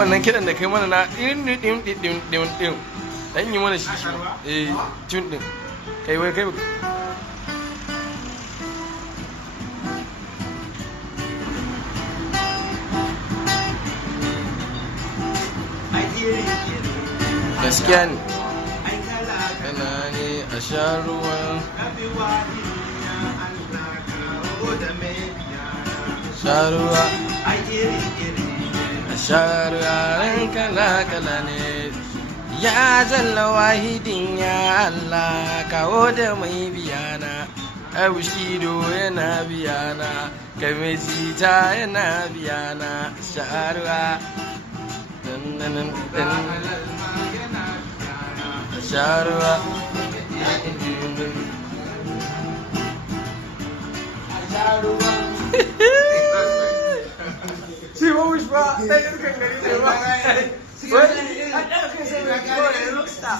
wannan kidan da kai mana na din dan yi mana shi tun din kai wai kai gaskiya ne kana ne a sha ruwan sharuwa sharuwa kala ne ya jalla wahidin ya Allah kawo da mai biyana Bushkiddo yana biyana kai jita yana biyana sharuwa sharuwa shi ba wuce ba ɗan iskan gari ne ba wai a ɗan kai sai mai kawai rockstar